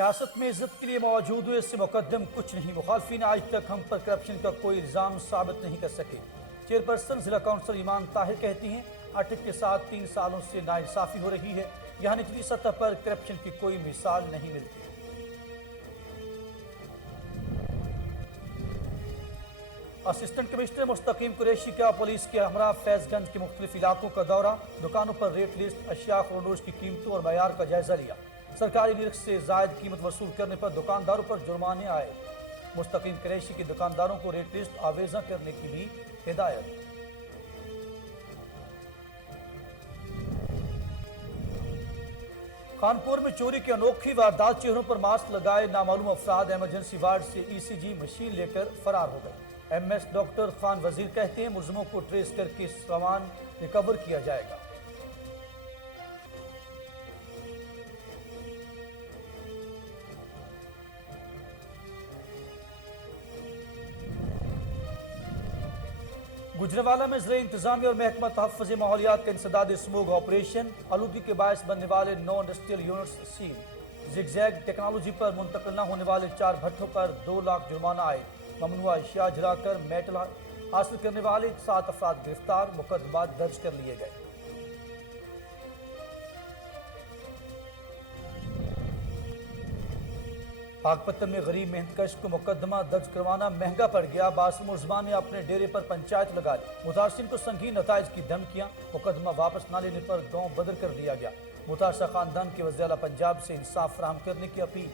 سیاست میں عزت کے لیے موجود ہوئے اس سے مقدم کچھ نہیں. مخالفین آج تک ہم پر کرپشن کا کوئی الزام ثابت نہیں کر سکے. چیئرپرسن ضلع کونسل ایمان طاہر کہتی ہیں اٹک کے ساتھ 3 سالوں سے ناانصافی ہو رہی ہے. یہاں نچلی سطح پر کرپشن کی کوئی مثال نہیں ملتی. اسسٹنٹ کمشنر مستقیم قریشی کا پولیس کے ہمراہ فیض گنج کے مختلف علاقوں کا دورہ. دکانوں پر ریٹ لسٹ، اشیاء فروخت کی قیمتوں اور معیار کا جائزہ لیا. سرکاری نرخ سے زائد قیمت وصول کرنے پر دکانداروں پر جرمانے آئے. مستقیم قریشی کے دکانداروں کو ریٹ لسٹ آویزہ کرنے کی بھی ہدایت. کانپور میں چوری کی انوکھی واردات. چہروں پر ماسک لگائے نامعلوم افراد ایمرجنسی وارڈ سے ECG مشین لے کر فرار ہو گئے. MS ڈاکٹر خان وزیر کہتے ہیں ملزموں کو ٹریس کر کے سامان ریکور کیا جائے گا. گجرانوالہ میں زرعی انتظامیہ اور محکمہ تحفظ ماحولیات کا انسداد اسموگ آپریشن. آلودگی کے باعث بننے والے 9 industrial units seal. Zig zag technology پر منتقل نہ ہونے والے 4 بھٹوں پر 2 لاکھ جرمانہ عائد. ممنوعہ اشیاء جلا کر میٹل حاصل کرنے والے 7 افراد گرفتار. مقدمات درج کر لیے گئے. پاک پتن میں غریب محنت کش کو مقدمہ درج کروانا مہنگا پڑ گیا. باس ملزمان نے اپنے ڈیرے پر پنچایت لگا لی. متاثرین کو سنگین نتائج کی دھمکیاں. مقدمہ واپس نہ لینے پر گاؤں بدر کر دیا گیا. متاثرہ خاندان کے وزیر اعلیٰ پنجاب سے انصاف فراہم کرنے کی اپیل.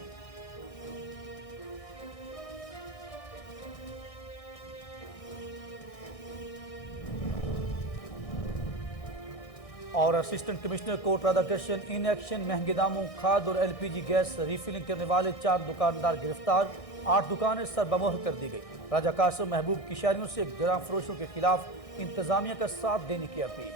اور assistant commissioner Kot Radha Kishan in action. مہنگے داموں کھاد اور LPG گیس ریفلنگ کرنے والے 4 دکاندار گرفتار. 8 دکانیں سربمہر کر دی گئی. راجہ قاسم محبوب کی شہریوں سے گراں فروشوں کے خلاف انتظامیہ کا ساتھ دینے کی اپیل.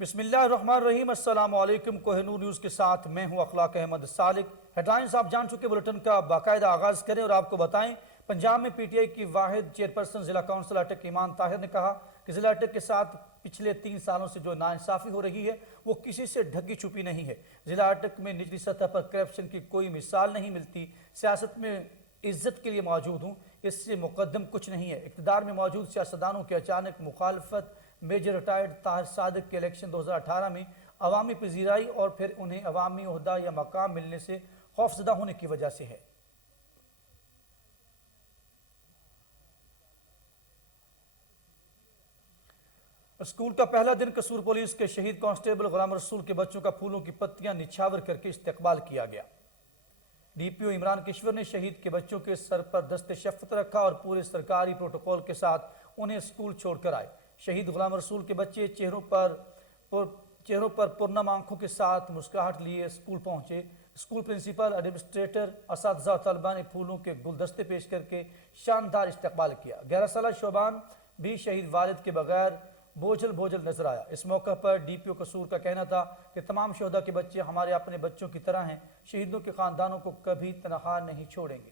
بسم اللہ الرحمن الرحیم. السلام علیکم. کوہ نور نیوز کے ساتھ میں ہوں اخلاق احمد سالک. ہیڈ لائنز آپ جان چکے. بلٹن کا باقاعدہ آغاز کریں اور آپ کو بتائیں پنجاب میں PTI کی واحد چیئرپرسن ضلع کونسل اٹک ایمان طاہر نے کہا کہ ضلع اٹک کے ساتھ پچھلے 3 سالوں سے جو ناانصافی ہو رہی ہے وہ کسی سے ڈھکی چھپی نہیں ہے. ضلع اٹک میں نچلی سطح پر کرپشن کی کوئی مثال نہیں ملتی. سیاست میں عزت کے لیے موجود ہوں اس سے مقدم کچھ نہیں ہے. اقتدار میں موجود سیاستدانوں کی اچانک مخالفت میجر ریٹائرڈ طاہر صادق کے الیکشن 2018 میں عوامی پذیرائی اور پھر انہیں عوامی عہدہ یا مقام ملنے سے خوفزدہ ہونے کی وجہ سے ہے. اسکول کا پہلا دن قصور پولیس کے شہید کانسٹیبل غلام رسول کے بچوں کا پھولوں کی پتیاں نچھاور کر کے استقبال کیا گیا. DPO عمران کشور نے شہید کے بچوں کے سر پر دست شفقت رکھا اور پورے سرکاری پروٹوکول کے ساتھ انہیں اسکول چھوڑ کر آئے. شہید غلام رسول کے بچے چہروں پر پرنم آنکھوں کے ساتھ مسکراہٹ لیے اسکول پہنچے. اسکول پرنسپل، ایڈمنسٹریٹر، اساتذہ اور طلبہ نے پھولوں کے گلدستے پیش کر کے شاندار استقبال کیا. 11 سالہ شوبان بھی شہید والد کے بغیر بوجھل نظر آیا. اس موقع پر DPO قصور کا کہنا تھا کہ تمام شہداء کے بچے ہمارے اپنے بچوں کی طرح ہیں. شہیدوں کے خاندانوں کو کبھی تنہا نہیں چھوڑیں گے.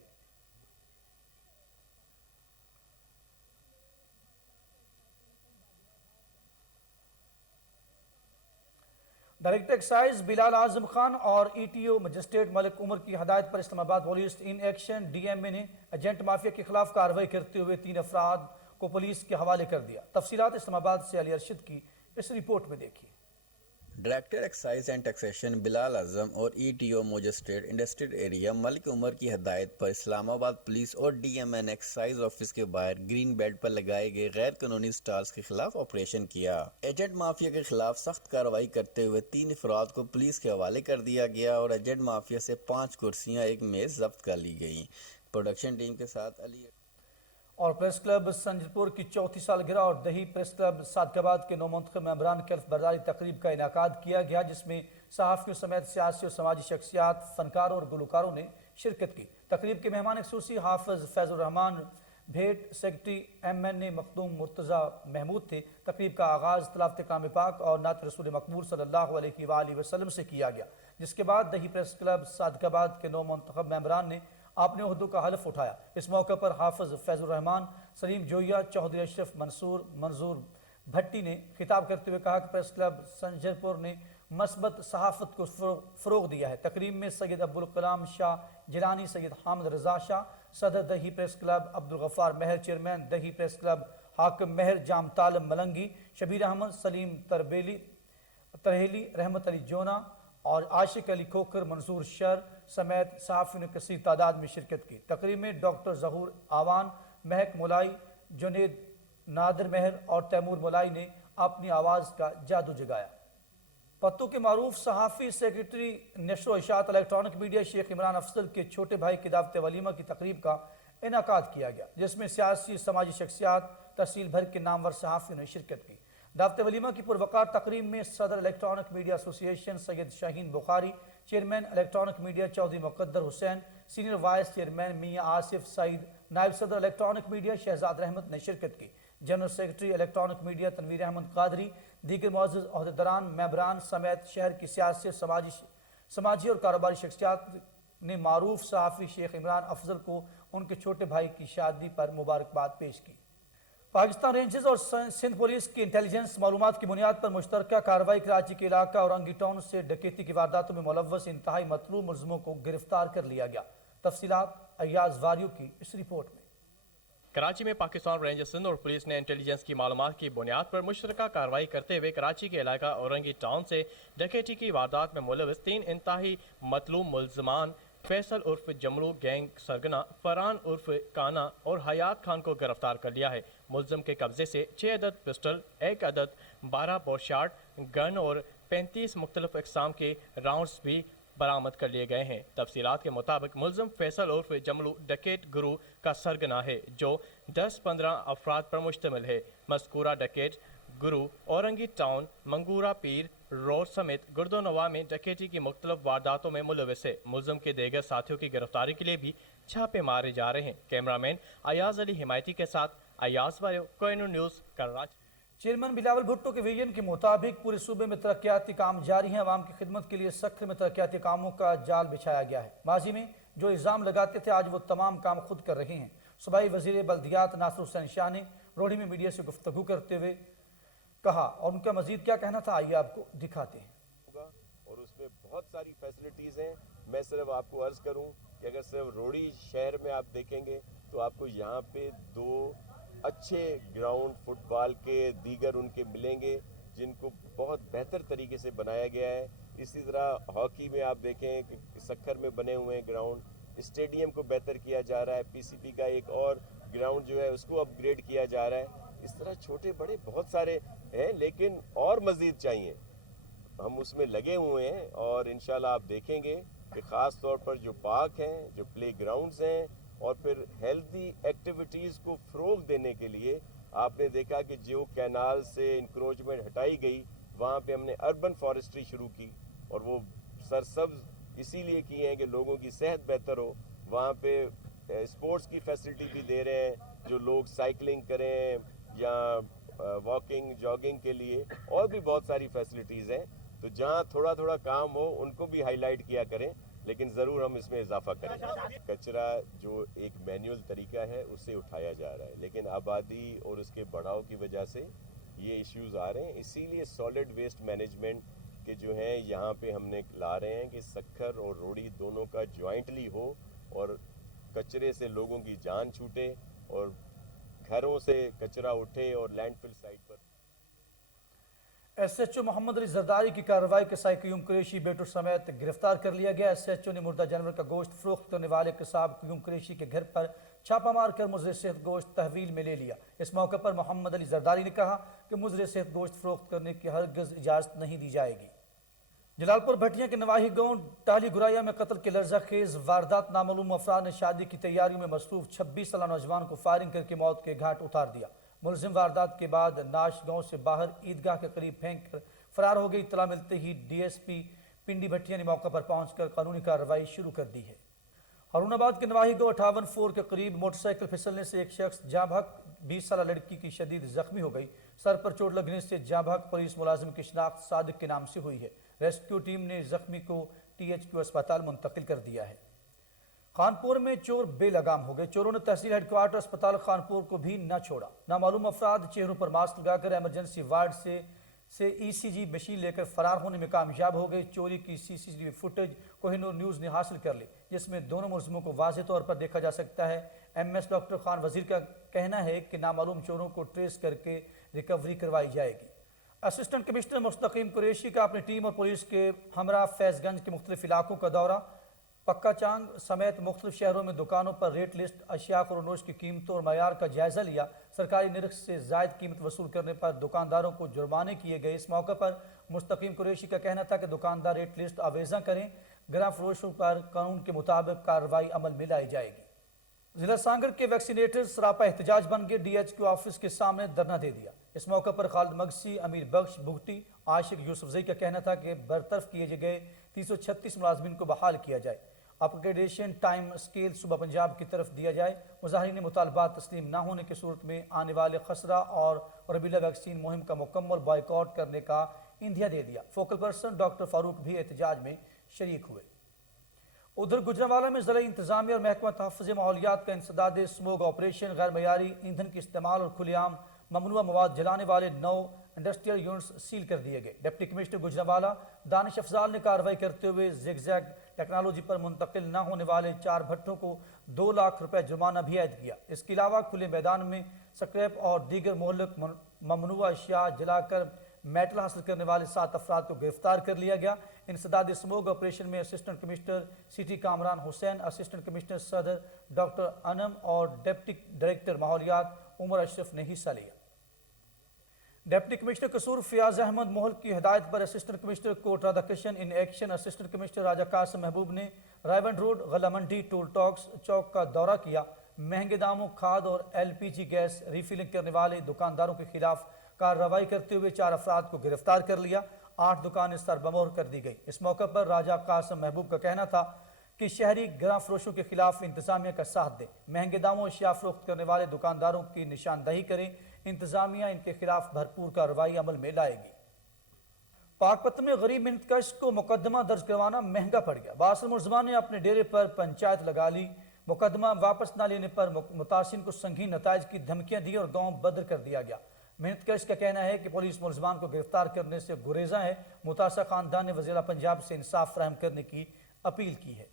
ڈائریکٹر ایکسائز بلال اعظم خان اور ETO مجسٹریٹ ملک عمر کی ہدایت پر اسلام آباد پولیس ان ایکشن DMA نے ایجنٹ مافیا کے خلاف کارروائی کرتے ہوئے 3 افراد کو پولیس کے حوالے کر دیا. تفصیلات اسلام آباد سے علی ارشد کی اس رپورٹ میں دیکھیے. ڈائریکٹر ایکسائز اینڈ ٹیکسیشن بلال اعظم اور ETO مجسٹریٹ انڈسٹریل ایریا ملک عمر کی ہدایت پر اسلام آباد پولیس اور DMA نے ایکسائز آفس کے باہر گرین بیلٹ پر لگائے گئے غیر قانونی سٹالز کے خلاف آپریشن کیا. ایجنٹ مافیا کے خلاف سخت کارروائی کرتے ہوئے 3 افراد کو پولیس کے حوالے کر دیا گیا اور ایجنٹ مافیا سے 5 کرسیاں 1 میز ضبط کر لی گئیں. پروڈکشن ٹیم کے ساتھ علی. اور پریس کلب سنجپور کی 4تھی سالگرہ اور دہی پریس کلب صادق آباد کے نو منتخب ممبران کی الف برداری تقریب کا انعقاد کیا گیا جس میں صحافیوں سمیت سیاسی اور سماجی شخصیات، فنکاروں اور گلوکاروں نے شرکت کی. تقریب کے مہمان خصوصی حافظ فیض الرحمان بھیٹ، سیکرٹری MNA مخدوم مرتضی محمود تھے. تقریب کا آغاز تلاوت کلام پاک اور نعت رسول مقبول صلی اللہ علیہ وآلہ وسلم سے کیا گیا جس کے بعد دہی پریس کلب صادق آباد کے 9 منتخب ممبران نے آپ نے عہدوں کا حلف اٹھایا۔ اس موقع پر حافظ فیض الرحمان، سلیم جویا، چودھری اشرف منظور بھٹی نے خطاب کرتے ہوئے کہا کہ پریس کلب سنجر پور نے مثبت صحافت کو فروغ دیا ہے۔ تقریب میں سید ابوالکلام شاہ جیلانی، سید حامد رضا شاہ، صدر دہی پریس کلب عبدالغفار مہر، چیئرمین دہی پریس کلب حاکم مہر، جام طالب ملنگی، شبیر احمد، سلیم ترہیلی، رحمت علی جونا اور عاشق علی کھوکھر، منظور شر سمیت صحافیوں نے کثیر تعداد میں شرکت کی۔ تقریب میں ڈاکٹر ظہور آوان، مہک مولائی، جنید نادر مہر اور تیمور مولائی نے اپنی آواز کا جادو جگایا۔ پتو کے معروف صحافی سیکرٹری نشر و اشاعت الیکٹرانک میڈیا شیخ عمران افضل کے چھوٹے بھائی کی دعوت ولیمہ کی تقریب کا انعقاد کیا گیا، جس میں سیاسی سماجی شخصیات تحصیل بھر کے نامور صحافیوں نے شرکت کی۔ دعوت ولیمہ کی پروقار تقریب میں صدر الیکٹرانک میڈیا ایسوسی ایشن سید شاہین بخاری، چیئرمین الیکٹرانک میڈیا چودھری مقدر حسین، سینئر وائس چیئرمین میاں آصف سعید، نائب صدر الیکٹرانک میڈیا شہزاد رحمت نے شرکت کی۔ General secretary electronic media Tanveer Ahmed Qadri, دیگر معزز عہدیداران، ممبران سمیت شہر کی سیاسی، سماجی اور کاروباری شخصیات نے معروف صحافی شیخ عمران افضل کو ان کے چھوٹے بھائی کی شادی پر مبارکباد پیش کی۔ پاکستان رینجز اور سندھ پولیس کی انٹیلیجنس معلومات کی بنیاد پر مشترکہ کارروائی کراچی کے علاقہ اورنگی ٹاؤن سے ڈکیتی کی وارداتوں میں ملوث انتہائی مطلوب ملزموں کو گرفتار کر لیا گیا۔ تفصیلات ایاز واریو کی اس رپورٹ میں۔ کراچی میں پاکستان رینجر سندھ اور پولیس نے انٹیلیجنس کی معلومات کی بنیاد پر مشترکہ کارروائی کرتے ہوئے کراچی کے علاقہ اورنگی ٹاؤن سے ڈکیتی کی واردات میں ملوث 3 انتہائی مطلوب ملزمان فیصل عرف جملو گینگ سرگنا، فرحان عرف کانا اور حیات خان کو گرفتار کر لیا ہے۔ ملزم کے قبضے سے 6 عدد پسٹل، 1 عدد 12 بور شاٹ گن اور 35 مختلف اقسام کے راؤنڈز بھی برآمد کر لیے گئے ہیں۔ تفصیلات کے مطابق ملزم فیصل عرف جملو ڈکیٹ گروہ کا سرگنا ہے جو 10-15 افراد پر مشتمل ہے۔ مذکورہ ڈکیٹ گروہ اورنگی ٹاؤن، منگورہ پیر روڈ سمیت گردونواں میں ڈکیتی کی مختلف وارداتوں میں ملوث ہے۔ ملزم کے دیگر ساتھیوں کی گرفتاری کے لیے بھی چھاپے مارے جا رہے ہیں۔ کیمرامین ایاز علی حمایتی کے ساتھ ایاز واریو، کوہ نور نیوز، کراچی۔ چیئرمین بلاول بھٹو کے ویژن کے مطابق پورے صوبے میں ترقیاتی کام جاری ہیں۔ عوام کی خدمت کے لیے سکھر میں ترقیاتی کاموں کا جال بچھایا گیا ہے۔ ماضی میں جو الزام لگاتے تھے آج وہ تمام کام خود کر رہے ہیں۔ صوبائی وزیر بلدیات ناصر حسین شاہ نے روڑی میں میڈیا سے گفتگو کرتے ہوئے کہا اور ان کا مزید کیا کہنا تھا آئیے آپ کو دکھاتے ہیں۔ اور اس میں بہت ساری فیسلٹیز ہیں۔ میں صرف آپ کو عرض کروں کہ اگر صرف روڑی شہر میں آپ دیکھیں گے تو آپ کو یہاں پہ 2 اچھے گراؤنڈ فٹ بال کے دیگر ان کے ملیں گے جن کو بہت بہتر طریقے سے بنایا گیا ہے۔ اسی طرح ہاکی میں آپ دیکھیں کہ سکھر میں بنے ہوئے گراؤنڈ، اسٹیڈیم کو بہتر کیا جا رہا ہے، پی سی پی کا ایک اور گراؤنڈ جو ہے اس کو اپ گریڈ کیا جا رہا ہے۔ اس طرح چھوٹے بڑے بہت سارے ہیں لیکن اور مزید چاہیے۔ ہم اس میں لگے ہوئے ہیں اور انشاءاللہ آپ دیکھیں گے کہ خاص طور پر جو پارک ہیں، جو پلے گراؤنڈز ہیں اور پھر ہیلتھی ایکٹیویٹیز کو فروغ دینے کے لیے آپ نے دیکھا کہ جو کینال سے انکروچمنٹ ہٹائی گئی وہاں پہ ہم نے اربن فارسٹری شروع کی اور وہ سرسبز اسی لیے کی ہیں کہ لوگوں کی صحت بہتر ہو۔ وہاں پہ اسپورٹس کی فیسلٹی بھی دے رہے ہیں، جو لوگ سائیکلنگ کریں یا واکنگ جاگنگ کے لیے، اور بھی بہت ساری فیسلٹیز ہیں۔ تو جہاں تھوڑا تھوڑا کام ہو ان کو بھی ہائی لائٹ کیا کریں، لیکن ضرور ہم اس میں اضافہ کریں۔ کچرا جو ایک مینول طریقہ ہے اسے اٹھایا جا رہا ہے، لیکن آبادی اور اس کے بڑھاؤ کی وجہ سے یہ ایشوز آ رہے ہیں۔ اسی لیے سالڈ ویسٹ مینجمنٹ کے جو ہیں یہاں پہ ہم نے لا رہے ہیں کہ سکھر اور روڑی دونوں کا جوائنٹلی ہو اور کچرے سے لوگوں کی جان چھوٹے اور گھروں سے کچرا اٹھے اور لینڈ فل سائٹ پر۔ ایس ایچ او محمد علی زرداری کی کارروائی کے سائے قیوم قریشی بیٹو سمیت گرفتار کر لیا گیا۔ ایس ایچ او نے مردہ جانور کا گوشت فروخت کرنے والے قصاب قیوم قریشی کے گھر پر چھاپہ مار کر مضر صحت گوشت تحویل میں لے لیا۔ اس موقع پر محمد علی زرداری نے کہا کہ مضر صحت گوشت فروخت کرنے کی ہرگز اجازت نہیں دی جائے گی۔ جلال پور بھٹیاں کے نواحی گاؤں ٹالی گرایا میں قتل کے لرزہ خیز واردات، نامعلوم افراد نے شادی کی تیاریوں میں مصروف 26 سالہ نوجوان کو فائرنگ کر کے موت کے گھاٹ اتار دیا۔ ملزم واردات کے بعد ناش گاؤں سے باہر عیدگاہ کے قریب پھینک کر فرار ہو گئی۔ اطلاع ملتے ہی D S P Pindi Bhattian نے موقع پر پہنچ کر قانونی کارروائی شروع کر دی ہے۔ ہارون آباد کے نواحی گاؤں 58 کے قریب موٹر سائیکل پھسلنے سے ایک شخص جاں بحق 20 سالہ لڑکی کی شدید زخمی ہو گئی۔ سر پر چوٹ لگنے سے جاں بحق پولیس ملازم کی شناخت صادق کے نام سے ہوئی ہے۔ ریسکیو ٹیم نے زخمی کو ٹی ایچ کیو اسپتال منتقل کر دیا ہے۔ خانپور میں چور بے لگام ہو گئے. چوروں نے تحصیل ہیڈ کوارٹر اسپتال خانپور کو بھی نہ چھوڑا. نامعلوم افراد چہروں پر ماسک لگا کر ایمرجنسی وارڈ سے ECG مشین لے کر فرار ہونے میں کامیاب ہو گئے. چوری کی CCTV footage Koh Noor news نے حاصل کر لی, جس میں دونوں ملزموں کو واضح طور پر دیکھا جا سکتا ہے. MS ڈاکٹر خان وزیر کا کہنا ہے کہ نامعلوم چوروں کو ٹریس کر کے ریکوری کروائی جائے گی. اسسٹنٹ کمشنر مستقیم قریشی کا اپنی ٹیم اور پولیس کے ہمراہ فیض گنج کے مختلف علاقوں کا دورہ. پکا چانگ سمیت مختلف شہروں میں دکانوں پر ریٹ لسٹ, اشیاء فروخت کی قیمتوں اور معیار کا جائزہ لیا. سرکاری نرخ سے زائد قیمت وصول کرنے پر دکانداروں کو جرمانے کیے گئے. اس موقع پر مستقیم قریشی کا کہنا تھا کہ دکاندار ریٹ لسٹ آویزاں کریں, گراں فروشوں پر قانون کے مطابق کارروائی عمل میں لائی جائے گی. ضلع سانگڑ کے ویکسینیٹر سراپا احتجاج بن کے DHQ آفس کے سامنے دھرنا دے دیا. اس موقع پر خالد مگسی, امیر بخش بھگٹی, عاشق یوسفزئی کا کہنا تھا کہ برطرف کیے گئے 336 ملازمین کو بحال کیا جائے. اپگریڈیشن ٹائم اسکیل صوبہ پنجاب کی طرف دیا جائے. مظاہرین نے مطالبات تسلیم نہ ہونے کی صورت میں آنے والے خسرہ اور ربیلا ویکسین مہم کا مکمل بائیکاٹ کرنے کا اندھیا دے دیا. فوکل پرسن ڈاکٹر فاروق بھی احتجاج میں شریک ہوئے. ادھر گجرانوالہ میں ضلعی انتظامیہ اور محکمہ تحفظ ماحولیات کا انسداد اسموگ آپریشن, غیر معیاری ایندھن کے استعمال اور کھلے عام ممنوعہ مواد جلانے والے 9 انڈسٹریل یونٹس سیل کر دیے گئے. ڈپٹی کمشنر گجرانوالہ دانش افضال نے کارروائی کرتے ہوئے زگ زیگ ٹیکنالوجی پر منتقل نہ ہونے والے 4 بھٹوں کو 2 لاکھ روپے جرمانہ بھی عائد کیا. اس کے علاوہ کھلے میدان میں سکریپ اور دیگر مہلک ممنوعہ اشیاء جلا کر میٹل حاصل کرنے والے 7 افراد کو گرفتار کر لیا گیا. انسداد اسموگ آپریشن میں assistant commissioner city Kamran Hussain, assistant commissioner Saddar doctor Anam اور ڈپٹی ڈائریکٹر ماحولیات عمر اشرف نے حصہ لیا. ڈپٹی کمشنر قصور فیاض احمد محل کی ہدایت پر assistant commissioner Kot Radha Kishan in action assistant commissioner Raja Qasim Mehboob نے رائیونڈ روڈ, غلہ منڈی, ٹول ٹاکس چوک کا دورہ کیا. مہنگے داموں کھاد اور LPG گیس ریفلنگ کرنے والے دکانداروں کے خلاف کارروائی کرتے ہوئے 4 افراد کو گرفتار کر لیا. 8 دکانیں سر بمہر کر دی گئی. اس موقع پر راجہ قاسم محبوب کا کہنا تھا کہ شہری گراں فروشوں کے خلاف انتظامیہ کا ساتھ دیں, مہنگے داموں اشیاء فروخت کرنے والے دکانداروں کی نشاندہی کریں. انتظامیہ ان کے خلاف بھرپور کارروائی عمل میں لائے گی. پاک پتن میں غریب محنت کش کو مقدمہ درج کروانا مہنگا پڑ گیا. باصل ملزمان نے اپنے ڈیرے پر پنچایت لگا لی. مقدمہ واپس نہ لینے پر متاثرین کو سنگین نتائج کی دھمکیاں دی اور گاؤں بدر کر دیا گیا. محنت کش کا کہنا ہے کہ پولیس ملزمان کو گرفتار کرنے سے گریزاں ہے. متاثرہ خاندان نے وزیر پنجاب سے انصاف فراہم کرنے کی اپیل کی ہے.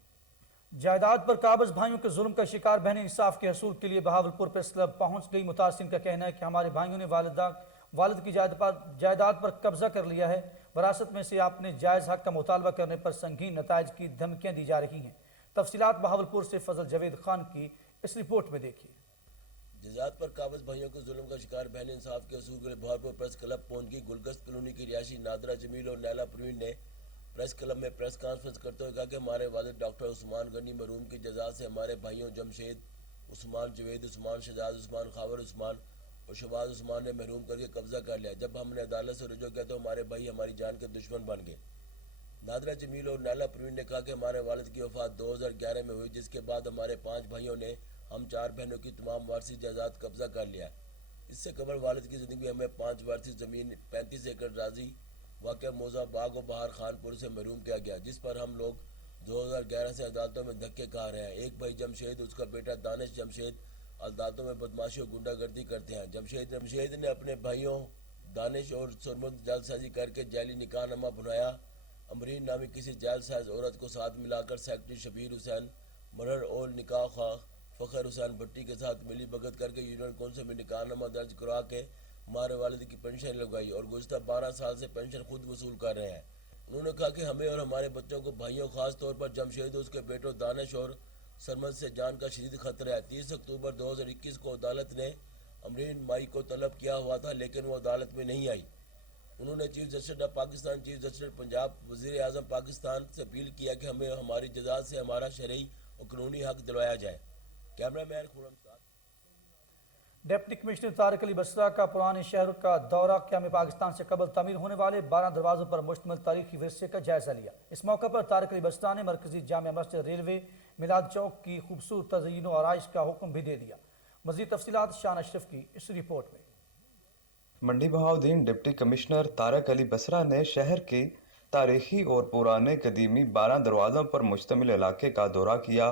جائیداد پر قابض بھائیوں کے ظلم کا شکار بہنیں انصاف کے حصول کے لیے بہاولپور پریس کلب پہنچ گئی. متاثرین کا کہنا ہے کہ ہمارے بھائیوں نے والد کی جائیداد پر قبضہ کر لیا ہے. وراثت میں سے اپنے جائز حق کا مطالبہ کرنے پر سنگین نتائج کی دھمکیاں دی جا رہی ہیں. تفصیلات بہاولپور سے فضل جاوید خان کی اس رپورٹ میں دیکھیے. جائیداد پر قابض بھائیوں کے ظلم کا شکار بہنیں انصاف کے حصول کے لیے بہاولپور پریس کلب پہنچ گئی. گلگست کالونی کی رہائشی نادرہ جمیل اور نیلا پروین نے پریس کلب میں پریس کانفرنس کرتے ہوئے کہا کہ ہمارے والد ڈاکٹر عثمان غنی مرحوم کی جزا سے ہمارے بھائیوں جمشید عثمان, جوید عثمان, شہزاد عثمان, خاور عثمان اور شہباز عثمان نے محروم کر کے قبضہ کر لیا. جب ہم نے عدالت سے رجوع کیا تو ہمارے بھائی ہماری جان کے دشمن بن گئے. نادرہ جمیل اور نیلا پروین نے کہا کہ ہمارے والد کی وفات 2011 میں ہوئی, جس کے بعد ہمارے 5 بھائیوں نے ہم 4 بہنوں کی تمام وارثی جائیداد قبضہ کر لیا. اس سے قبل والد کی زندگی ہمیں 5 وارثی زمین 35 ایکڑ راضی واقع موزہ باغ و بہار خانپور سے محروم کیا گیا, جس پر ہم لوگ 2011 سے عدالتوں میں دھکے کھا رہے ہیں. ایک بھائی جمشید, اس کا بیٹا دانش جمشید عدالتوں میں بدماشی اور گنڈا گردی کرتے ہیں. جمشید نے اپنے بھائیوں دانش اور سرمد جعل سازی کر کے جعلی نکاح نامہ بنایا. امرین نامی کسی جعل ساز عورت کو ساتھ ملا کر سیکرٹری شبیر حسین مرر اول نکاح خواہ فخر حسین بھٹی کے ساتھ ملی بھگت کر کے یونین کونسل میں نکاح نامہ درج کروا کے ہمارے والد کی پینشن لگائی اور گزشتہ 12 سال سے پینشن خود وصول کر رہے ہیں. انہوں نے کہا کہ ہمیں اور ہمارے بچوں کو بھائیوں خاص طور پر جمشید اس کے بیٹوں دانش اور سرمد سے جان کا شدید خطرہ ہے. 30 اکتوبر 2021 کو عدالت نے امرین مائی کو طلب کیا ہوا تھا, لیکن وہ عدالت میں نہیں آئی. انہوں نے chief justice of Pakistan, chief justice Punjab, وزیر اعظم پاکستان سے اپیل کیا کہ ہمیں ہماری جزا سے ہمارا شرعی اور قانونی حق دلوایا جائے. کیمرہ مین خورم صاحب. ڈپٹی کمشنر طارق علی بسرا کا پرانے شہر کا دورہ قیام پاکستان سے قبل تعمیر ہونے والے 12 دروازوں پر مشتمل تاریخی ورثے کا جائزہ لیا. اس موقع پر طارق علی بسرا نے مرکزی جامع مسجد ریلوے میلاد چوک کی خوبصورت تزئین و آرائش کا حکم بھی دے دیا. مزید تفصیلات شان اشرف کی اس رپورٹ میں. منڈی بہاؤدین ڈپٹی کمشنر طارق علی بسرا نے شہر کے تاریخی اور پرانے قدیمی 12 دروازوں پر مشتمل علاقے کا دورہ کیا.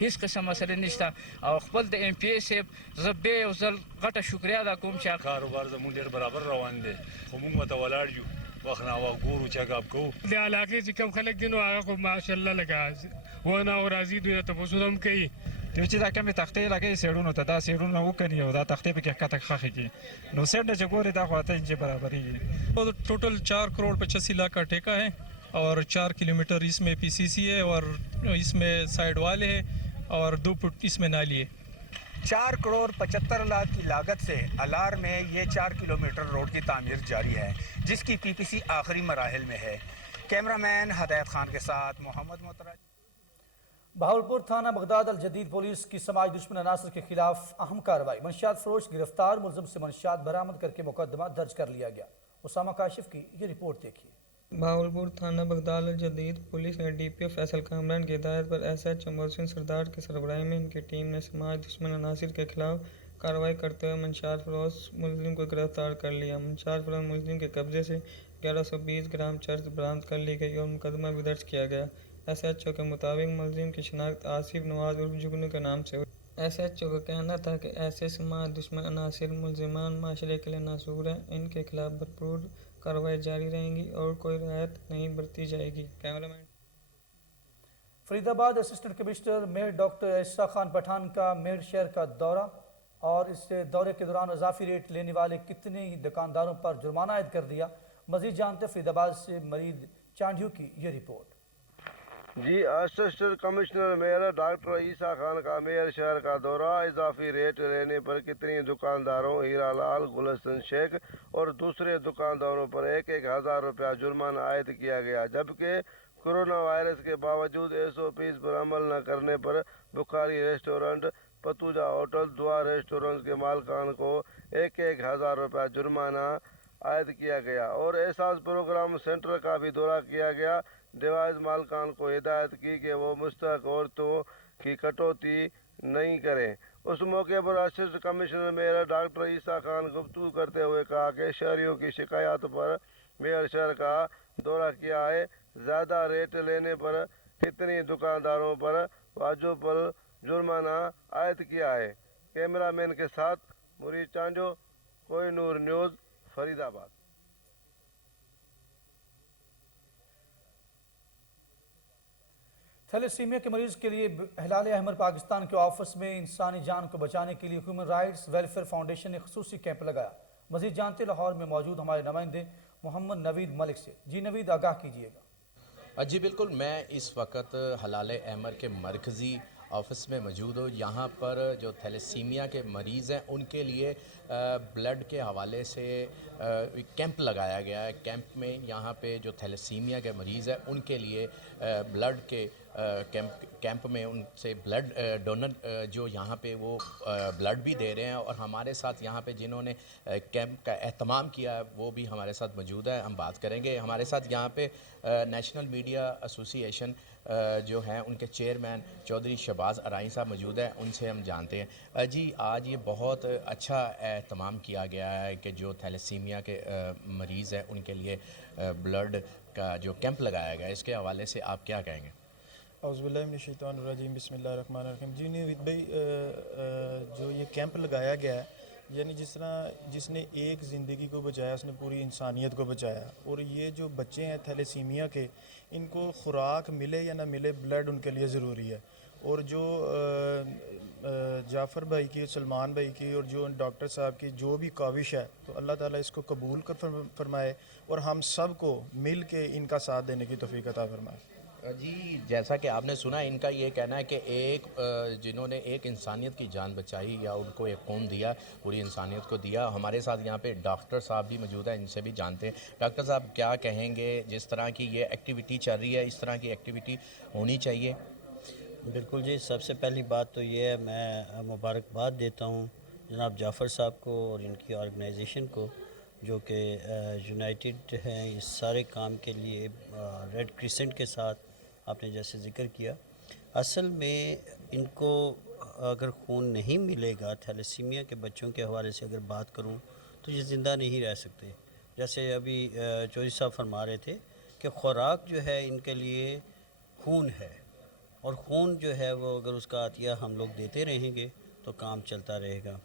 هیڅ قسم مسله نشته او خپل د ام پی ای سیب زبې او زل غټه شکریا ادا کوم چې کاروبار زموږ ډیر برابر روان دي خو موږ مت ولاړ یو وخنا وګورو چې کاپ کو د علاقې چې کم خلک دي نو هغه خو ماشاءالله لګا ونه او راضي دي ته پوسوم کوي ته چې دا کمه تختې لګي سیړونو ته دا سیړونو وکني او دا تختې په کې کته خخې کی نو سیړ چې ګوري دا خو ته چې برابرې ٹوٹل 4 کروڑ 85 لاکھ کا ٹھیکہ ہے اور 4 کلومیٹر اس میں پی سی سی ہے اور اس میں سائڈ والے ہے اور 2 فٹ اس میں نالی ہے۔ 4 کروڑ 75 لاکھ کی لاگت سے الار میں یہ 4 کلومیٹر روڈ کی تعمیر جاری ہے، جس کی پی پی سی آخری مراحل میں ہے۔ کیمرہ مین ہدایت خان کے ساتھ محمد مطرج۔ بہاولپور تھانہ بغداد الجدید پولیس کی سماج دشمن عناصر کے خلاف اہم کارروائی۔ منشیات فروش گرفتار، ملزم سے منشیات برآمد کر کے مقدمہ درج کر لیا گیا۔ اسامہ کاشف کی یہ رپورٹ دیکھیے۔ بہاولپور تھانہ بغداد الجدید پولیس نے ڈی پی او فیصل کامران کی ہدایت پر ایس ایچ او محسن سردار کی سربراہی میں ان کی ٹیم نے سماج دشمن عناصر کے خلاف کارروائی کرتے ہوئے منشیات فروش ملزم کو گرفتار کر لیا۔ منشیات فروش ملزم کے قبضے سے 1120 گرام چرس برآمد کر لی گئی اور مقدمہ بھی درج کیا گیا۔ ایس ایچ او کے مطابق ملزم کی شناخت آصف نواز عرف جگنو کے نام سے ہوئی۔ ایس ایچ او کا کہنا تھا کہ ایسے سماج دشمن عناصر ملزمان معاشرے کے لیے ناسور ہیں، ان کے خلاف بھرپور کارروائی جاری رہیں گی اور کوئی رعایت نہیں برتی جائے گی۔ کیمرہ مین۔ فرید آباد اسسٹنٹ کمشنر میئر ڈاکٹر عیسیٰ خان پٹھان کا میئر شہر کا دورہ اور اس دورے کے دوران اضافی ریٹ لینے والے کتنے ہی دکانداروں پر جرمانہ عائد کر دیا۔ مزید جانتے فرید آباد سے مرید چانڈیو کی یہ رپورٹ۔ جی اسسٹنٹ کمشنر میئر ڈاکٹر عیسیٰ خان کا میئر شہر کا دورہ، اضافی ریٹ لینے پر کتنی دکانداروں ہیرا لال، گلشن شیخ اور دوسرے دکانداروں پر 1,000 روپیہ جرمانہ عائد کیا گیا، جبکہ کورونا وائرس کے باوجود SOPs پر عمل نہ کرنے پر بخاری ریسٹورنٹ، پتوجا ہوٹل، دعا ریسٹورنٹ کے مالکان کو 1,000 روپیہ جرمانہ عائد کیا گیا اور احساس پروگرام سینٹر کا بھی دورہ کیا گیا۔ ڈیوائس مالکان کو ہدایت کی کہ وہ مستحق عورتوں کی کٹوتی نہیں کریں۔ اس موقع پر اسسٹنٹ کمشنر میئر ڈاکٹر عیسیٰ خان گفتگو کرتے ہوئے کہا کہ شہریوں کی شکایات پر میئر شہر کا دورہ کیا ہے، زیادہ ریٹ لینے پر کتنی دکانداروں پر واجب پر جرمانہ عائد کیا ہے۔ کیمرہ مین کے ساتھ مرید چانجو، کوئی نور نیوز، فرید آباد۔ تھیلیسیمیا کے مریض کے لیے ہلال احمر پاکستان کے آفس میں انسانی جان کو بچانے کے لیے ہیومن رائٹس ویلفیئر فاؤنڈیشن نے خصوصی کیمپ لگایا۔ مزید جانتے لاہور میں موجود ہمارے نمائندے محمد نوید ملک سے۔ جی نوید، آگاہ کیجیے گا۔ جی بالکل، میں اس وقت ہلال احمر کے مرکزی آفس میں موجود ہوں۔ یہاں پر جو تھیلیسیمیا کے مریض ہیں ان کے لیے بلڈ کے حوالے سے کیمپ لگایا گیا ہے۔ کیمپ میں یہاں پہ جو تھیلیسیمیا کے مریض ہیں ان کے لیے بلڈ کے کیمپ میں ان سے بلڈ ڈونر جو یہاں پہ وہ بلڈ بھی دے رہے ہیں، اور ہمارے ساتھ یہاں پہ جنہوں نے کیمپ کا اہتمام کیا ہے وہ بھی ہمارے ساتھ موجود ہے، ہم بات کریں گے۔ ہمارے ساتھ یہاں پہ نیشنل میڈیا ایسوسی ایشن جو ہیں ان کے چیئرمین چودھری شہباز ارائیں صاحب موجود ہیں، ان سے ہم جانتے ہیں۔ جی، آج یہ بہت اچھا اہتمام کیا گیا ہے کہ جو تھیلیسیمیا کے مریض ہیں ان کے لیے بلڈ کا جو کیمپ لگایا گیا ہے، اس کے حوالے سے آپ کیا کہیں گے؟ اعوذ باللہ من الشیطان الرجیم، بسم اللہ الرحمن الرحیم۔ جی نوید بھائی، جو یہ کیمپ لگایا گیا ہے، یعنی جس نے ایک زندگی کو بچایا اس نے پوری انسانیت کو بچایا، اور یہ جو بچے ہیں تھیلیسیمیا کے، ان کو خوراک ملے یا نہ ملے، بلڈ ان کے لیے ضروری ہے۔ اور جو جعفر بھائی کی، سلمان بھائی کی اور جو ڈاکٹر صاحب کی جو بھی کاوش ہے، تو اللہ تعالیٰ اس کو قبول کر فرمائے اور ہم سب کو مل کے ان کا ساتھ دینے کی توفیق عطا فرمائے۔ جی، جیسا کہ آپ نے سنا، ان کا یہ کہنا ہے کہ جنہوں نے ایک انسانیت کی جان بچائی یا ان کو ایک خون دیا، پوری انسانیت کو دیا۔ ہمارے ساتھ یہاں پہ ڈاکٹر صاحب بھی موجود ہیں، ان سے بھی جانتے ہیں۔ ڈاکٹر صاحب، کیا کہیں گے؟ جس طرح کی یہ ایکٹیویٹی چل رہی ہے، اس طرح کی ایکٹیویٹی ہونی چاہیے۔ بالکل جی، سب سے پہلی بات تو یہ ہے، میں مبارکباد دیتا ہوں جناب جعفر صاحب کو اور ان کی آرگنائزیشن کو، جو کہ یونائٹڈ ہیں اس سارے کام کے لیے ریڈ کریسنٹ کے ساتھ، آپ نے جیسے ذکر کیا۔ اصل میں ان کو اگر خون نہیں ملے گا، تھیلیسیمیا کے بچوں کے حوالے سے اگر بات کروں تو یہ زندہ نہیں رہ سکتے۔ جیسے ابھی چودھری صاحب فرما رہے تھے کہ خوراک جو ہے ان کے لیے خون ہے، اور خون جو ہے وہ اگر اس کا عطیہ ہم لوگ دیتے رہیں گے تو کام چلتا رہے گا۔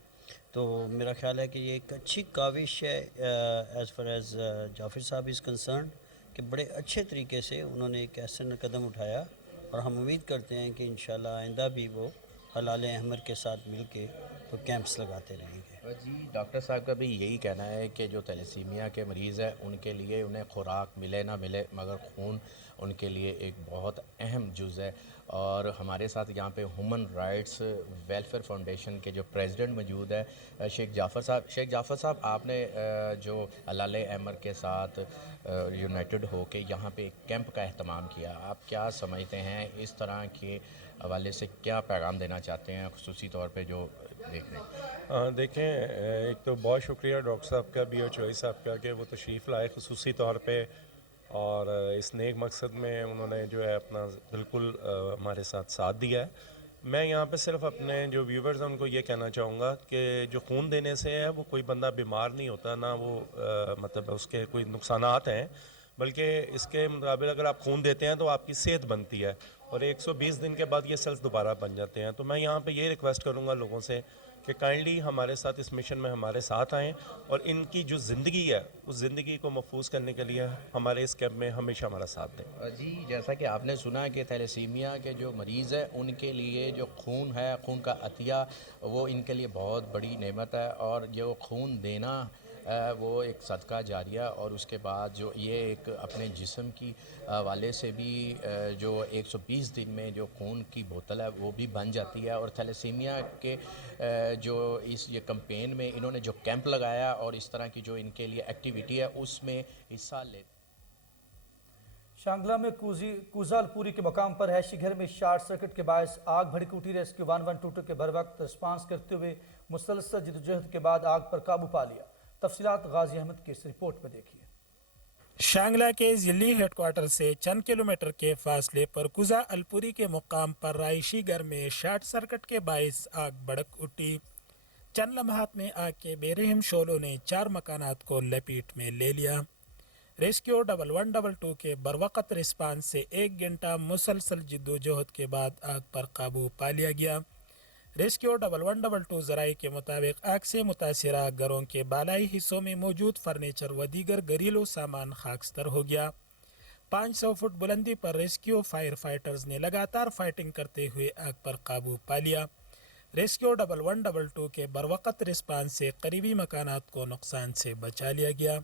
تو میرا خیال ہے کہ یہ ایک اچھی کاوش ہے ایز فار ایز جعفر صاحب از کنسرنڈ، کہ بڑے اچھے طریقے سے انہوں نے ایک ایسا قدم اٹھایا، اور ہم امید کرتے ہیں کہ انشاءاللہ آئندہ بھی وہ ہلال احمر کے ساتھ مل کے تو کیمپس لگاتے رہیں گے۔ جی، ڈاکٹر صاحب کا بھی یہی کہنا ہے کہ جو تھیلیسیمیا کے مریض ہیں ان کے لیے انہیں خوراک ملے نہ ملے، مگر خون ان کے لیے ایک بہت اہم جز ہے۔ اور ہمارے ساتھ یہاں پہ ہیومن رائٹس ویلفیئر فاؤنڈیشن کے جو پریزیڈنٹ موجود ہے شیخ جعفر صاحب۔ شیخ جعفر صاحب، آپ نے جو ہلال احمر کے ساتھ یونائٹڈ ہو کے یہاں پہ ایک کیمپ کا اہتمام کیا، آپ کیا سمجھتے ہیں؟ اس طرح کے حوالے سے کیا پیغام دینا چاہتے ہیں خصوصی طور پہ جو دیکھ رہے ہیں؟ دیکھیں، ایک تو بہت شکریہ ڈاکٹر صاحب کا بھی اور چوہدری صاحب کا کہ وہ تشریف لائے خصوصی طور پہ، اور اس نیک مقصد میں انہوں نے جو ہے اپنا بالکل ہمارے ساتھ دیا ہے۔ میں یہاں پہ صرف اپنے جو ویورز ہیں ان کو یہ کہنا چاہوں گا کہ جو خون دینے سے ہے وہ کوئی بندہ بیمار نہیں ہوتا، نہ وہ مطلب اس کے کوئی نقصانات ہیں، بلکہ اس کے مقابل اگر آپ خون دیتے ہیں تو آپ کی صحت بنتی ہے، اور 120 دن کے بعد یہ سیلز دوبارہ بن جاتے ہیں۔ تو میں یہاں پہ یہ ریکویسٹ کروں گا لوگوں سے کہ کائنڈلی ہمارے ساتھ اس مشن میں ہمارے ساتھ آئیں، اور ان کی جو زندگی ہے اس زندگی کو محفوظ کرنے کے لیے ہمارے اس کیمپ میں ہمیشہ ہمارا ساتھ دیں۔ جی، جیسا کہ آپ نے سنا کہ تھیلیسیمیا کے جو مریض ہیں ان کے لیے جو خون ہے، خون کا عطیہ، وہ ان کے لیے بہت بڑی نعمت ہے، اور جو خون دینا وہ ایک صدقہ جاریہ اور اس کے بعد جو یہ ایک اپنے جسم کی حوالے سے بھی جو 120 دن میں جو خون کی بوتل ہے وہ بھی بن جاتی ہے. اور تھیلیسیمیا کے جو یہ کمپین میں انہوں نے جو کیمپ لگایا اور اس طرح کی جو ان کے لیے ایکٹیویٹی ہے اس میں حصہ لے. شانگلہ میں کوزال پوری کے مقام پر رہائشی گھر میں شارٹ سرکٹ کے باعث آگ بھڑک اٹھی. ریسکیو 112 کے بر وقت رسپانس کرتے ہوئے مسلسل جدوجہد کے بعد آگ پر قابو پا لیا. تفصیلات غازی احمد کی اس رپورٹ میں دیکھیے. شانگلہ کے ضلعی ہیڈ کوارٹر سے چند کلومیٹر کے فاصلے پر کوزا الپوری کے مقام پر رہائشی گھر میں شارٹ سرکٹ کے باعث آگ بھڑک اٹھی. چند لمحات میں آگ کے بے رحم شعلوں نے 4 مکانات کو لپیٹ میں لے لیا. ریسکیو 1122 کے بروقت رسپانس سے 1 گھنٹہ مسلسل جدوجہد کے بعد آگ پر قابو پا لیا گیا. ریسکیو 1122 ذرائع کے مطابق آگ سے متاثرہ گھروں کے بالائی حصوں میں موجود فرنیچر و دیگر گھریلو سامان خاکستر ہو گیا. 500 فٹ بلندی پر ریسکیو فائر فائٹرز نے لگاتار فائٹنگ کرتے ہوئے آگ پر قابو پا لیا. ریسکیو 1122 کے بروقت رسپانس سے قریبی مکانات کو نقصان سے بچا لیا گیا.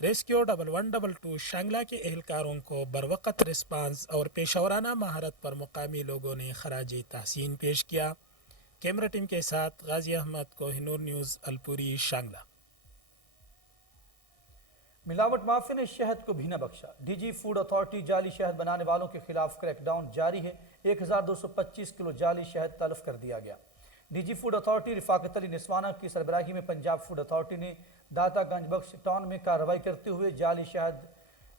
ریسکیو 1122 شانگلہ کے اہلکاروں کو بروقت رسپانس اور پیشہ ورانہ مہارت پر مقامی لوگوں نے خراج تحسین پیش کیا. کیمرہ ٹیم کے ساتھ غازی احمد، کوہ نور نیوز، الپوری، شانگلہ. ملاوٹ مافیا نے شہد کو بھی نہ بخشا. ڈی جی فوڈ اتھارٹی جعلی شہد بنانے والوں کے خلاف کریک ڈاؤن جاری ہے. 1225 کلو جعلی شہد تلف کر دیا گیا. ڈی جی فوڈ اتھارٹی رفاقت علی نسوانہ کی سربراہی میں پنجاب فوڈ اتھارٹی نے داتا گنج بخش ٹاؤن میں کارروائی کرتے ہوئے جعلی شہد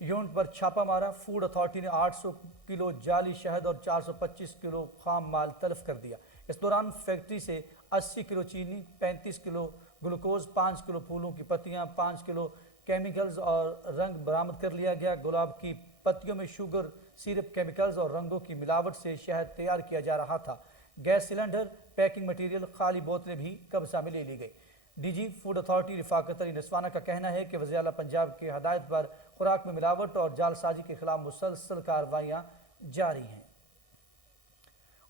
یونٹ پر چھاپا مارا. فوڈ اتھارٹی نے 800 کلو جعلی شہد اور 425 کلو خام مال تلف کر دیا. اس دوران فیکٹری سے 80 کلو چینی، 35 کلو گلوکوز، 5 کلو پھولوں کی پتیاں، 5 کلو کیمیکلز اور رنگ برآمد کر لیا گیا. گلاب کی پتیوں میں شوگر سیرپ، کیمیکلز اور رنگوں کی ملاوٹ سے شہد تیار کیا جا رہا تھا. گیس سلنڈر، پیکنگ مٹیریل، خالی بوتلیں بھی قبضہ میں لے لی گئی. ڈی جی فوڈ اتھارٹی رفاقت علی نسوانہ کا کہنا ہے کہ وزیر اعلیٰ پنجاب کی ہدایت پر خوراک میں ملاوٹ اور جعل سازی کے خلاف مسلسل کارروائیاں جاری ہیں.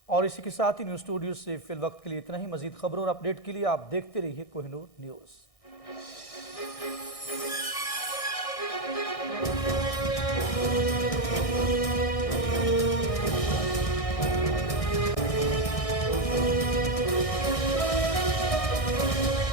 اور اسی کے ساتھ ہی نیوز اسٹوڈیو سے فی الوقت کے لیے اتنا ہی. مزید خبروں اور اپڈیٹ کے لیے آپ دیکھتے رہیے کوہ نور نیوز.